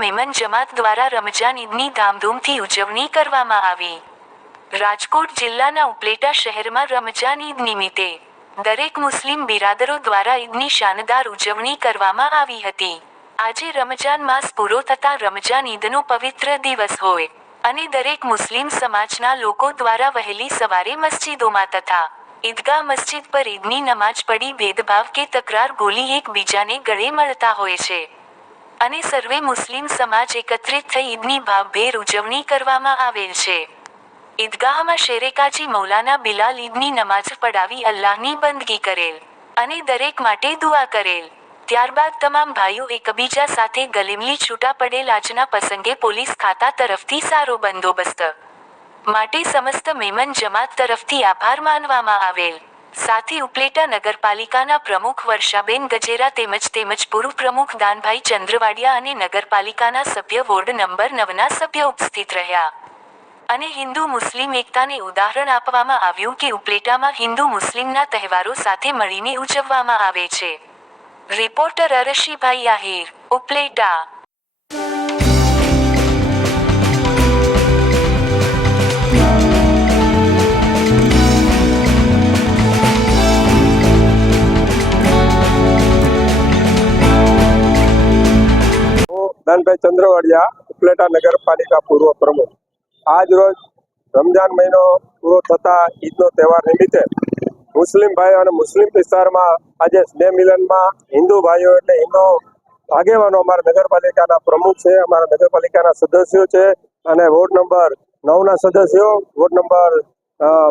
મેમન જમાત દ્વારા રમજાન ઈદની ધામધૂમથી ઉજવણી કરવામાં આવી. રાજકોટ જિલ્લાના ઉપલેટા શહેરમાં રમજાન ઈદ નિમિત્તે દરેક મુસ્લિમ બિરાદરો દ્વારા ઈદની શાનદાર ઉજવણી કરવામાં આવી હતી. આજે રમજાન માસ પૂરો થતાં રમજાન ઈદનો પવિત્ર દિવસ હોય અને દરેક મુસ્લિમ સમાજના લોકો દ્વારા વહેલી સવારે મસ્જિદોમાં તથા ઈદગાહ મસ્જિદ પર ઈદની નમાજ પડી ભેદભાવ કે તકરાર ભૂલી એકબીજાને ગળે મળતા હોય છે. અને સર્વે મુસ્લિમ સમાજ એકત્રિત થઈ ઈદની ભાવભેર ઉજવણી કરવામાં આવેલ છે. ઈદગાહમાં શેરેકાજી મૌલાના બિલાલ ઈદની નમાઝ પડાવી અલ્લાહની બંદગી કરેલ અને દરેક માટે દુઆ કરેલ. ત્યારબાદ તમામ ભાઈઓ એકબીજા સાથે ગલીમલી છૂટા પડેલ આજના પ્રસંગે પોલીસ ખાતા તરફથી સારો બંદોબસ્ત. માટે સમસ્ત મેમન જમાત તરફથી આભાર માનવામાં આવેલ. સાથી ઉપલેટા નગરપાલિકાના પ્રમુખ વર્ષાબેન ગજેરા તેમજ તેમજ પૂર્વ પ્રમુખ દાનભાઈ ચંદ્રવાડિયા અને નગરપાલિકાના સભ્ય વોર્ડ નંબર નવના સભ્ય ઉપસ્થિત રહ્યા. અને હિન્દુ મુસ્લિમ એકતાને ઉદાહરણ આપવામાં આવ્યું કે ઉપલેટામાં હિન્દુ મુસ્લિમના તહેવારો સાથે મળીને ઉજવવામાં આવે છે. રિપોર્ટર અરશીભાઈ આહિર, ઉપલેટા. હું ચંદ્રવાડિયા ઉપલેટા નગરપાલિકા પૂર્વ પ્રમુખ. આજ રોજ રમજાન મહિનો પૂરો થતા ઈદનો તહેવાર નિમિત્તે મુસ્લિમ ભાઈઓ અને મુસ્લિમ વિસ્તારમાં આજે સ્નેહ મિલનમાં હિન્દુ ભાઈઓ એટલે હિન્દુ આગેવાનો અમારા નગરપાલિકાના પ્રમુખ છે, અમારા નગરપાલિકાના સદસ્યો છે અને વોર્ડ નંબર નવના સદસ્યો, વોર્ડ નંબર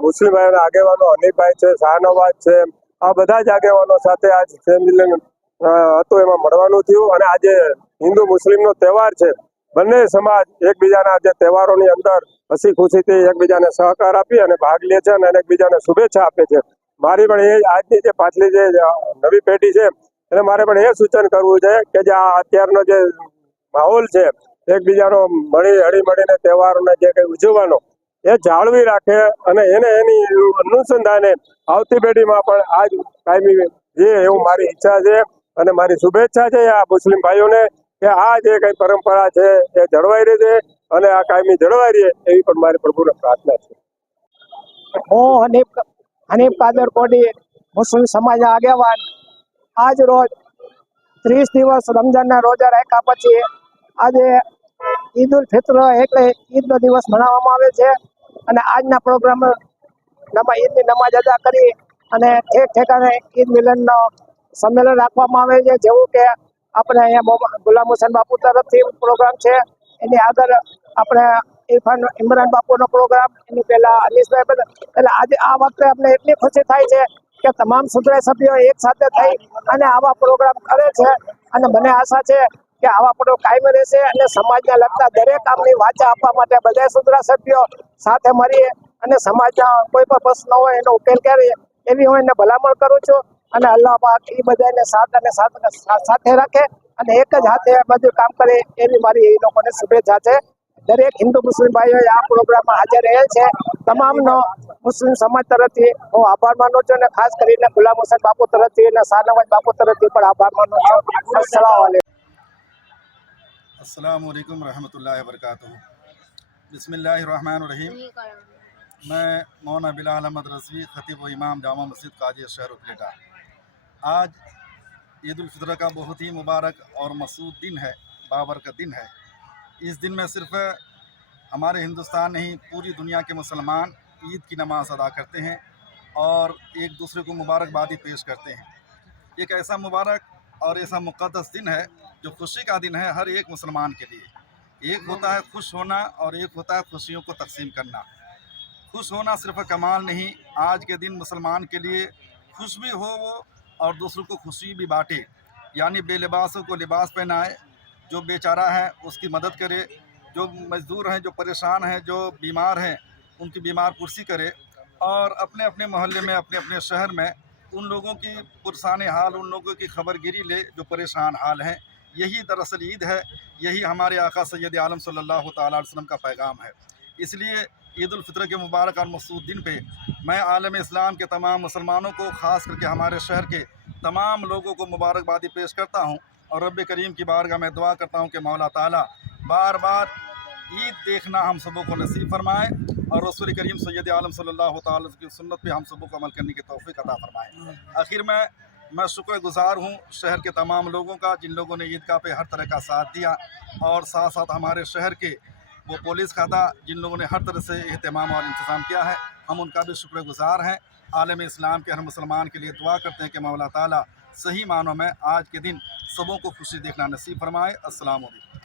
મુસ્લિમ ભાઈઓના આગેવાનો હનીફભાઈ છે, શાહનવાજ છે, આ બધા જ આગેવાનો સાથે આજ સ્નેહ મિલન હતું, એમાં મળવાનું થયું અને આજે હિન્દુ મુસ્લિમનો તહેવાર છે. બંને સમાજ એકબીજાના જે તહેવારોની અંદર હસી ખુશીથી એકબીજાને સહકાર આપી અને ભાગ લે છે અને એકબીજાને શુભેચ્છા આપે છે. મારી પણ એ આજની જે પાછલી જે નવી પેઢી છે, એને મારે પણ એ સૂચન કરવું છે કે જે આ અત્યારનો જે માહોલ છે, એકબીજાનો મળી હળી મળીને તહેવારોને જે કંઈ ઉજવવાનો, એ જાળવી રાખે અને એને એની અનુસંધાને આવતી પેઢીમાં પણ આજ કાયમી જે એવું મારી ઈચ્છા છે અને મારી શુભેચ્છા છે આ મુસ્લિમ ભાઈઓને કે આ જે કઈ પરંપરા છે એ જળવાઈ રહે છે અને આ કાયમી જળવાઈ રહે એવી પણ મારી પ્રભુને પ્રાર્થના છે. હું હનીફ હનીફ કાદર કોડી, મુસ્લિમ સમાજના આગેવાન. આજ રોજ ત્રીસ દિવસ રમજાનના રોજા રાખ્યા પછી આજે ઈદ ઉલ ફિત્ર એટલે ઈદનો દિવસ મનાવવામાં આવે છે અને આજના પ્રોગ્રામ નમા ઈદની નમાજ અદા કરી અને ઠેક ઠેકાણે ઈદ મિલનનો સંમેલન રાખવામાં આવે છે. જેવું કે આપણે અહીંયા ગુલામ હુસેન બાપુ તરફથી પ્રોગ્રામ છે. એની આગળ આપણે ઇરફાન ઇમરાન બાપુનો પ્રોગ્રામ. એની પહેલા અનિશભાઈ એટલે આજે આ વખતે અમને એટલી ખુશી થાય છે કે તમામ સુધરાય સભ્યો એક સાથે થઈ અને આવા પ્રોગ્રામ કરે છે. અને મને આશા છે કે આવા પ્રોગ્રામ કાયમ રહેશે અને સમાજને લગતા દરેક કામની વાચા આપવા માટે બધા સુધરા સભ્યો સાથે મળીએ અને સમાજના કોઈ પણ પ્રશ્ન હોય એનો ઉકેલ કરીએ, એવી હું એને ભલામણ કરું છું. અને અલ્લાહ પાક એ બધાને સાથ અને સાથ સાથે રાખે અને એક જ હાથે બધું કામ કરે એવી મારી એ લોકોને શુભેચ્છા છે દરેક હિન્દુ મુસ્લિમ ભાઈઓ આ પ્રોગ્રામમાં હાજર રહે છે તમામનો મુસ્લિમ સમાજ તરફથી હું આભાર માનું છું અને ખાસ કરીને ગુલામ હુસેન બાપુ તરફથી અને શાહનવાજ બાપુ તરફથી પણ આભાર માનું છું અસલામ વાલેકુમ अस्सलाम रहमतुल्लाहि वबरकातुहू बिस्मिल्लाहिर्रहमानिर्रहीम मैं मौलाना बिलाल अहमद रजवी ख़तीब व इमाम जामा मस्जिद काजी शहर उपलेटा آج عید الفطر کا بہت ہی مبارک اور مسعود دن ہے بابر کا دن ہے۔ اس دن میں صرف ہمارے ہندوستان نہیں، پوری دنیا کے مسلمان عید کی نماز ادا کرتے ہیں اور ایک دوسرے کو مبارکبادی پیش کرتے ہیں۔ ایک ایسا مبارک اور ایسا مقدس دن ہے جو خوشی کا دن ہے ہر ایک مسلمان کے لیے۔ ایک ہوتا ہے خوش ہونا اور ایک ہوتا ہے خوشیوں کو تقسیم کرنا۔ خوش ہونا صرف کمال نہیں، آج کے دن مسلمان کے لیے خوش بھی ہو وہ اور دوسروں کو خوشی بھی بانٹے۔ یعنی بے لباسوں کو لباس پہنائے۔ جو بیچارہ ہے، اس کی مدد کرے۔ جو مزدور ہیں، جو پریشان ہیں، جو بیمار ہیں، ان کی بیمار پرسی کرے۔ اور اپنے اپنے محلے میں، اپنے اپنے شہر میں ان لوگوں کی پرسان حال، ان لوگوں کی خبر گیری لے۔ جو پریشان حال ہیں، یہی دراصل عید ہے۔ یہی ہمارے آقا سید عالم صلی اللہ تعالیٰ علیہ وسلم کا پیغام ہے۔ اس لیے عید الفطر کے مبارک اور مخصوص دن پہ میں عالم اسلام کے تمام مسلمانوں کو، خاص کر کے ہمارے شہر کے تمام لوگوں کو مبارکبادی پیش کرتا ہوں اور رب کریم کی بارگاہ میں دعا کرتا ہوں کہ مولا تعالیٰ بار بار عید دیکھنا ہم سبوں کو نصیب فرمائے اور رسول کریم سید عالم صلی اللہ تعالیٰ کی سنت پہ ہم سبوں کو عمل کرنے کی توفیق عطا فرمائے۔ آخر میں میں شکر گزار ہوں شہر کے تمام لوگوں کا جن لوگوں نے عیدگاہ پہ ہر طرح کا ساتھ دیا اور ساتھ ساتھ ہمارے شہر کے وہ پولیس خاطہ جن لوگوں نے ہر طرح سے اہتمام اور انتظام کیا ہے، ہم ان کا بھی شکر گزار ہیں۔ عالم اسلام کے ہر مسلمان کے لیے دعا کرتے ہیں کہ مولا تعالیٰ صحیح معنوں میں آج کے دن سبوں کو خوشی دیکھنا نصیب فرمائے۔ السلام علیکم۔